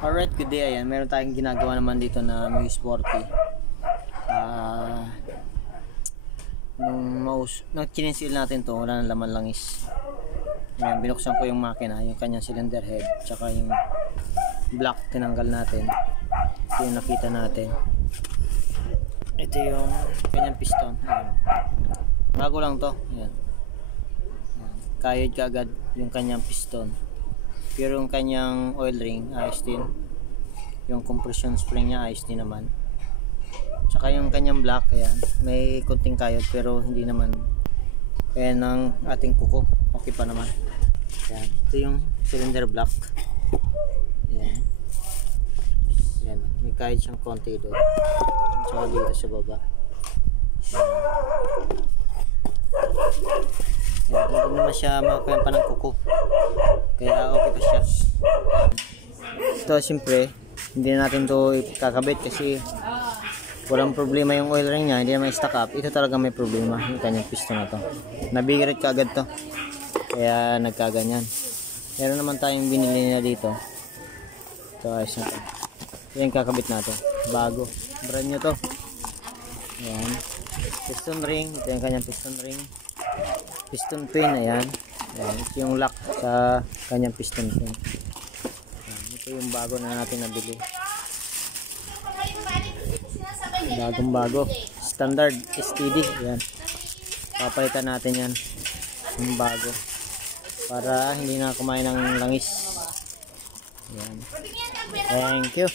Alright, good day. Ayan, meron tayong ginagawa naman dito na muy sporty. Nung kinensil natin to, wala nang laman langis. Ayan, binuksan ko yung makina, yung kanyang cylinder head, tsaka yung block tinanggal natin. Ito yung nakita natin. Ito yung kanyang piston. Ayan. Bago lang to. Ayan. Ayan. Kayod kaagad yung kanyang piston. Pero yung kanyang oil ring, ayos din. Yung compression spring niya, ayos din naman. Tsaka yung kanyang block, ayan, may konting kayod pero hindi naman. Ayan ang ating kuko. Okay pa naman. Ayan. Ito yung cylinder block. Ayan. Ayan. May kayod siyang konti doon. Tsaka dito sa baba. Ayan. Hindi naman siya makakuha pa ng kuko. Kaya okay pa siya. Ito siyempre hindi natin to ikakabit kasi walang problema yung oil ring niya, hindi naman stock up. Ito talaga may problema yung kanyang piston na to. Nabigirit kaagad to. Kaya nagkaganyan. Meron naman tayong binili na dito. Ito ayos na to. Yan kakabit natin. Bago. Brand new to. Ayan. Piston ring. Ito yung kanyang piston ring. Piston pin. Ayan. Ayan, ito yung lock sa kanyang piston pin. Ayan, ito yung bago na natin nabili. Bagong bago. Standard STD. Ayan. Papalitan natin yan. Yung bago. Para hindi na kumain ng langis. Ayan. Thank you.